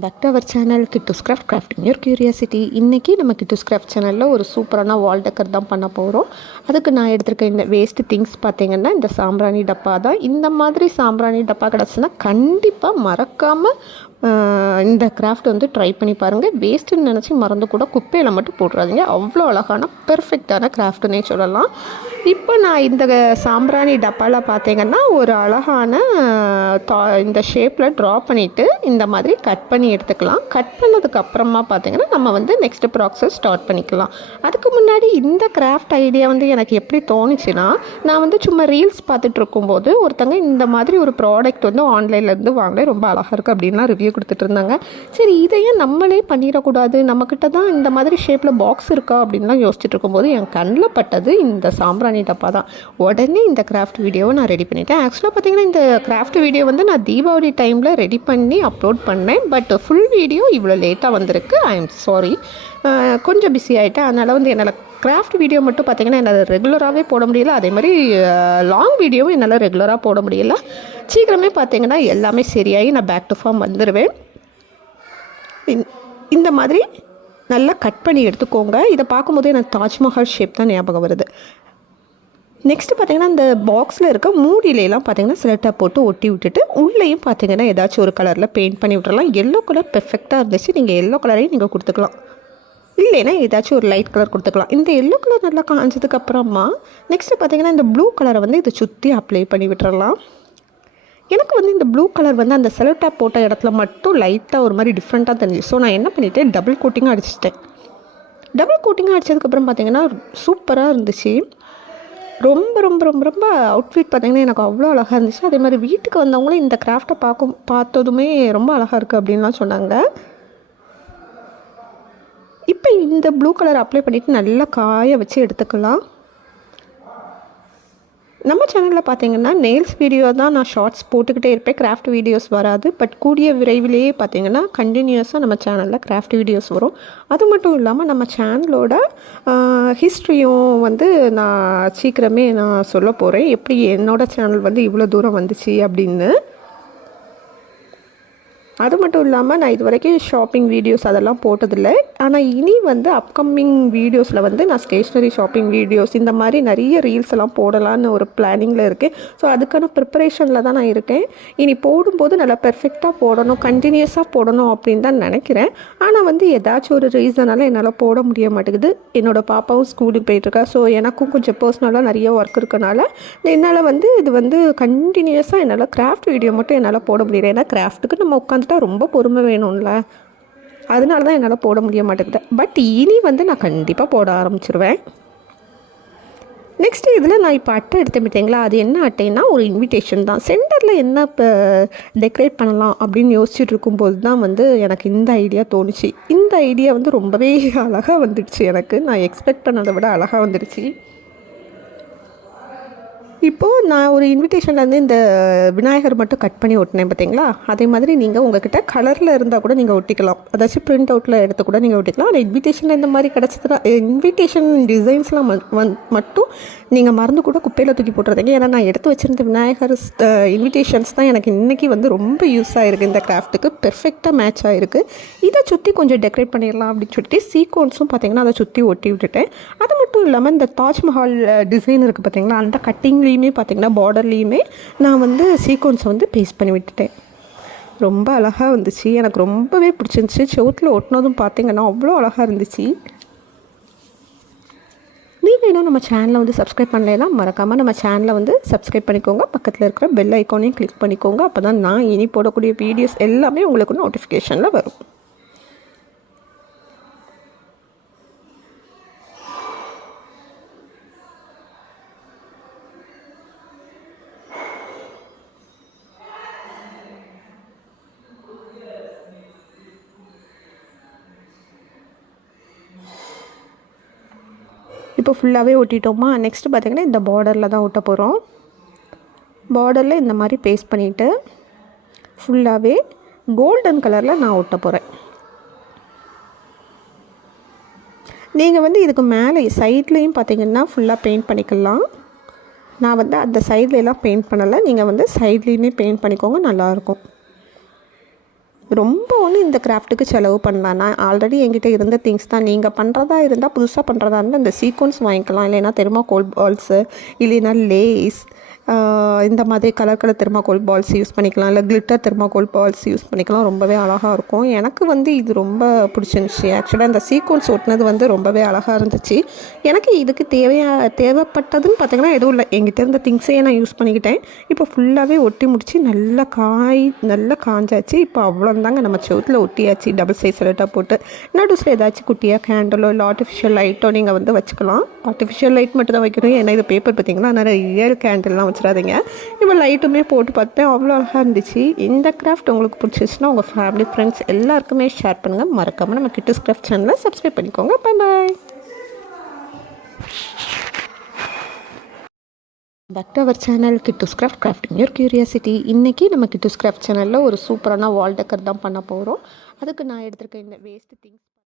Back to our channel Kittoo's craft crafting your curiosity. இன்றைக்கி நம்ம Kittoo's craft சேனலில் ஒரு சூப்பரான வால் டெக்கர் தான் பண்ண போகிறோம். அதுக்கு நான் எடுத்திருக்க இந்த வேஸ்ட்டு திங்ஸ் பார்த்திங்கன்னா இந்த சாம்பிராணி டப்பா தான். இந்த மாதிரி சாம்பிராணி டப்பா கிடச்சுன்னா கண்டிப்பாக மறக்காமல் இந்த கிராஃப்ட் வந்து ட்ரை பண்ணி பாருங்கள். வேஸ்ட்டுன்னு நினச்சி மறந்து கூட குப்பையில் மட்டும் போட்டுறாதீங்க. அவ்வளோ அழகான பெர்ஃபெக்டான கிராஃப்ட்டுன்னே சொல்லலாம். இப்போ நான் இந்த சாம்பிராணி டப்பாவில் பார்த்திங்கன்னா ஒரு அழகான இந்த ஷேப்பில் ட்ரா பண்ணிவிட்டு இந்த மாதிரி கட் பண்ணி எடுத்துக்கலாம். கட் பண்ணதுக்கப்புறமா பார்த்திங்கன்னா நம்ம வந்து நெக்ஸ்ட் ப்ராசஸ் ஸ்டார்ட் பண்ணிக்கலாம். அதுக்கு முன்னாடி இந்த கிராஃப்ட் ஐடியா வந்து எனக்கு எப்படி தோணுச்சுன்னா, நான் வந்து சும்மா ரீல்ஸ் பார்த்துட்டு இருக்கும்போது ஒருத்தங்க இந்த மாதிரி ஒரு ப்ராடக்ட் வந்து ஆன்லைன்லேருந்து வாங்க ரொம்ப அழகாக இருக்குது அப்படின்லாம் ரிவ்யூ கொடுத்துட்டு இருந்தாங்க. சரி, இதையும் நம்மளே பண்ணிடக்கூடாது, நம்மக்கிட்ட தான் இந்த மாதிரி ஷேப்பில் பாக்ஸ் இருக்கா அப்படின்லாம் யோசிச்சுட்டு இருக்கும்போது என் கண்ணில் பட்டது இந்த சாம்பிராணி டப்பா தான். உடனே இந்த கிராஃப்ட் வீடியோவை நான் ரெடி பண்ணிட்டேன். ஆக்சுவலாக பார்த்திங்கன்னா இந்த கிராஃப்ட் வீடியோ வந்து நான் தீபாவளி டைமில் ரெடி பண்ணி அப்லோட் பண்ணேன். பட் ஃபுல் வீடியோ இவ்வளோ லேட்டாக வந்திருக்கு. ஐ எம் சாரி, கொஞ்சம் பிஸி ஆகிட்டேன். அதனால் வந்து என்னால் கிராஃப்ட் வீடியோ மட்டும் பார்த்திங்கன்னா என்னால் ரெகுலராகவே போட முடியல. அதே மாதிரி லாங் வீடியோவும் என்னால் ரெகுலராக போட முடியல. சீக்கிரமே பார்த்திங்கன்னா எல்லாமே சரியாகி நான் பேக் டு ஃபார்ம் வந்துடுவேன். இந்த மாதிரி நல்லா கட் பண்ணி எடுத்துக்கோங்க. இதை பார்க்கும்போது எனக்கு தாஜ்மஹால் ஷேப் தான் ஞாபகம் வருது. நெக்ஸ்ட்டு பார்த்திங்கன்னா இந்த பாக்ஸில் இருக்க மூடியிலலாம் பார்த்திங்கன்னா சிலட்டை போட்டு ஒட்டி விட்டுட்டு உள்ளேயும் பார்த்திங்கன்னா ஏதாச்சும் ஒரு கலரில் பெயிண்ட் பண்ணி விட்டுறலாம். எல்லோ கலர் பெர்ஃபெக்டாக இருந்துச்சு. நீங்கள் எல்லோ கலரையும் நீங்கள் கொடுத்துக்கலாம், இல்லைன்னா ஏதாச்சும் ஒரு லைட் கலர் கொடுத்துக்கலாம். இந்த எல்லோ கலர் நல்லா காஞ்சதுக்கப்புறமா நெக்ஸ்ட்டு பார்த்திங்கன்னா இந்த ப்ளூ கலரை வந்து இதை சுற்றி அப்ளை பண்ணி விட்டுறலாம். எனக்கு வந்து இந்த ப்ளூ கலர் வந்து அந்த செலோ டேப் போட்ட இடத்துல மட்டும் லைட்டாக ஒரு மாதிரி டிஃப்ரெண்ட்டாக தெரிஞ்சு. ஸோ நான் என்ன பண்ணிவிட்டேன், டபுள் கோட்டிங்காக அடிச்சிட்டேன். டபுள் கோட்டிங்காக அடித்ததுக்கப்புறம் பார்த்திங்கன்னா சூப்பராக இருந்துச்சு. ரொம்ப ரொம்ப ரொம்ப ரொம்ப அவுட்ஃபிட் பார்த்திங்கன்னா எனக்கு அவ்வளோ அழகாக இருந்துச்சு. அதே மாதிரி வீட்டுக்கு வந்தவங்களும் இந்த கிராஃப்டை பார்த்ததுமே ரொம்ப அழகாக இருக்குது அப்படின்லாம் சொன்னாங்க. இப்போ இந்த ப்ளூ கலர் அப்ளை பண்ணிவிட்டு நல்லா காய வச்சு எடுத்துக்கலாம். நம்ம சேனலில் பார்த்திங்கன்னா நெயில்ஸ் வீடியோ தான் நான் ஷார்ட்ஸ் போட்டுக்கிட்டே இருப்பேன். கிராஃப்ட் வீடியோஸ் வராது. பட் கூடிய விரைவிலேயே பார்த்திங்கன்னா கண்டினியூஸாக நம்ம சேனலில் கிராஃப்ட் வீடியோஸ் வரும். அது மட்டும் இல்லாமல் நம்ம சேனலோட ஹிஸ்ட்ரியும் வந்து நான் சீக்கிரமே நான் சொல்ல போகிறேன், எப்படி என்னோடய சேனல் வந்து இவ்வளோ தூரம் வந்துச்சு அப்படின்னு. அது மட்டும் இல்லாமல் நான் இது வரைக்கும் ஷாப்பிங் வீடியோஸ் அதெல்லாம் போட்டதில்லை. ஆனால் இனி வந்து அப்கமிங் வீடியோஸில் வந்து நான் ஸ்டேஷ்னரி ஷாப்பிங் வீடியோஸ் இந்த மாதிரி நிறைய ரீல்ஸ் எல்லாம் போடலான்னு ஒரு பிளானிங்கில் இருக்கேன். ஸோ அதுக்கான ப்ரிப்பரேஷனில் தான் நான் இருக்கேன். இனி போடும்போது நல்லா பெர்ஃபெக்டாக போடணும், கண்டினியூஸாக போடணும் அப்படின்னு தான் நினைக்கிறேன். ஆனால் வந்து ஏதாச்சும் ஒரு ரீசனால் என்னால் போட முடிய மாட்டேங்குது. என்னோடய பாப்பாவும் ஸ்கூலுக்கு போயிட்டுருக்கா. ஸோ எனக்கும் கொஞ்சம் பர்சனலாக நிறைய ஒர்க் இருக்கனால என்னால் வந்து இது வந்து கண்டினியூஸாக என்னால் கிராஃப்ட் வீடியோ மட்டும் என்னால் போட முடியல. ஏன்னா கிராஃப்ட்டுக்கு நம்ம உட்காந்துட்டா ரொம்ப பொறுமை வேணும்ல, அதனால தான் என்னால் போட முடிய மாட்டேங்குது. பட் இனி வந்து நான் கண்டிப்பாக போட ஆரம்பிச்சிருவேன். நெக்ஸ்ட்டு இதில் நான் இப்போ அட்டை எடுத்து பார்த்தீங்களா, அது என்ன அட்டைன்னா ஒரு இன்விடேஷன் தான். சென்டரில் என்ன இப்போ டெக்கரேட் பண்ணலாம் அப்படின்னு யோசிச்சுட்டு இருக்கும்போது தான் வந்து எனக்கு இந்த ஐடியா தோணுச்சு. இந்த ஐடியா வந்து ரொம்பவே அழகாக வந்துடுச்சு. எனக்கு நான் எக்ஸ்பெக்ட் பண்ணதை விட அழகாக வந்துடுச்சு. இப்போது நான் ஒரு இன்விடேஷன்லேருந்து இந்த விநாயகர் மட்டும் கட் பண்ணி ஒட்டினேன் பார்த்தீங்களா, அதே மாதிரி நீங்கள் உங்கள்கிட்ட கலரில் இருந்தால் கூட நீங்கள் ஒட்டிக்கலாம். அதாச்சும் பிரிண்ட் அவுட்டில் எடுத்து கூட நீங்கள் ஒட்டிக்கலாம். ஆனால் இன்விடேஷனில் இந்த மாதிரி கிடச்சதுனா இன்விடேஷன் டிசைன்ஸ்லாம் மட்டும் நீங்கள் மறந்து கூட குப்பையில் தூக்கி போட்டுறதுங்க. ஏன்னா நான் எடுத்து வச்சுருந்த விநாயகர் இன்விடேஷன்ஸ் தான் எனக்கு இன்றைக்கி வந்து ரொம்ப யூஸ் ஆகிருக்கு. இந்த கிராஃப்ட்டுக்கு பெர்ஃபெக்டாக மேட்ச் ஆகிருக்கு. இதை சுற்றி கொஞ்சம் டெக்கரேட் பண்ணிடலாம் அப்படின்னு சொல்லிட்டு சீக்வன்ஸும் பார்த்திங்கன்னா அதை சுற்றி ஒட்டி விட்டுட்டேன். அது மட்டும் இல்லாமல் இந்த தாஜ்மஹால் டிசைன் இருக்குது பார்த்திங்களா, அந்த கட்டிங்லேயுமே பார்த்திங்கன்னா பார்டர்லேயுமே நான் வந்து சீக்வன்ஸை வந்து பேஸ்ட் பண்ணி விட்டுட்டேன். ரொம்ப அழகாக வந்துச்சு. எனக்கு ரொம்பவே பிடிச்சிருந்துச்சி. செவுத்தில் ஒட்டினதும் பார்த்திங்கன்னா அவ்வளோ அழகாக இருந்துச்சு. நீங்கள் இன்னும் நம்ம சேனலை வந்து சப்ஸ்கிரைப் பண்ணலைன்னா மறக்காமல் நம்ம சேனலை வந்து சப்ஸ்கிரைப் பண்ணிக்கோங்க. பக்கத்தில் இருக்கிற பெல் ஐக்கானையும் கிளிக் பண்ணிக்கோங்க. அப்போ தான் நான் இனி போடக்கூடிய வீடியோஸ் எல்லாமே உங்களுக்கு நோட்டிஃபிகேஷனில் வரும். இப்போ ஃபுல்லாகவே ஒட்டிட்டோமா. நெக்ஸ்ட்டு பார்த்திங்கன்னா இந்த பார்டரில் தான் ஒட்ட போகிறோம். பார்டரில் இந்த மாதிரி பேஸ்ட் பண்ணிவிட்டு ஃபுல்லாகவே கோல்டன் கலரில் நான் ஒட்ட போகிறேன். நீங்கள் வந்து இதுக்கு மேலே சைட்லேயும் பார்த்திங்கன்னா ஃபுல்லாக பெயிண்ட் பண்ணிக்கலாம். நான் வந்து அந்த சைட்லலாம் பெயிண்ட் பண்ணலை. நீங்கள் வந்து சைட்லேயுமே பெயிண்ட் பண்ணிக்கோங்க, நல்லாயிருக்கும். ரொம்ப ஒன்றும் இந்த கிராஃப்ட்டுக்கு செலவு பண்ணலாம். நான் ஆல்ரெடி என்கிட்ட இருந்த திங்ஸ் தான். நீங்கள் பண்ணுறதா இருந்தால், புதுசாக பண்ணுறதா இருந்தால் இந்த சீக்வன்ஸ் வாங்கிக்கலாம். இல்லைன்னா தெர்மாகோல் பால்ஸு, இல்லைன்னா லேஸ், இந்த மாதிரி colour colour thermocol balls use பண்ணிக்கலாம். இல்லை கிளிட்டர் தெர்மாகோல் பால்ஸ் யூஸ் பண்ணிக்கலாம். ரொம்பவே அழகாக இருக்கும். எனக்கு வந்து இது ரொம்ப பிடிச்சிருந்துச்சி. ஆக்சுவலாக இந்த சீக்வன்ஸ் ஒட்டினது வந்து ரொம்பவே அழகாக இருந்துச்சு. எனக்கு இதுக்கு தேவைப்பட்டதுன்னு பார்த்திங்கன்னா எதுவும் இல்லை. என்கிட்ட இருந்த திங்ஸையே நான் யூஸ் பண்ணிக்கிட்டேன். இப்போ ஃபுல்லாகவே ஒட்டி முடிச்சு நல்லா காஞ்சாச்சு. இப்போ அவ்வளோந்தாங்க, நம்ம செவுத்தில் ஒட்டியாச்சு. டபுள் சைஸ் செலட்டாக போட்டு நடுஸில் ஏதாச்சும் குட்டியாக கேண்டலோ இல்லை ஆர்டிஃபிஷியல் லைட்டோ நீங்கள் வந்து வச்சுக்கலாம். ஆர்டிஃபிஷியல் லைட் மட்டும் தான் வைக்கணும். ஏன்னா இது பேப்பர் பார்த்திங்கன்னா நிறைய ரியல் கேண்டில்லாம் வச்சிடாதீங்க. இப்போ லைட்டுமே போட்டு பார்த்தேன், அவ்வளோ அழகாக இருந்துச்சு. இந்த கிராஃப்ட் உங்களுக்கு பிடிச்சிச்சுன்னா உங்கள் ஃபேமிலி ஃப்ரெண்ட்ஸ் எல்லாருக்குமே ஷேர் பண்ணுங்கள். மறக்காமல் நம்ம கிட்டூஸ் கிராஃப்ட் சேனலை சப்ஸ்கிரைப் பண்ணிக்கோங்க. Bye bye. Back to our channel Kittoo's craft crafting your curiosity. இன்றைக்கி நம்ம கிட்டூஸ் கிராஃப்ட் சேனலில் ஒரு சூப்பரான வால் டெக்கர் தான் பண்ண போகிறோம். அதுக்கு நான் எடுத்திருக்க இந்த வேஸ்ட்டு திங்ஸ்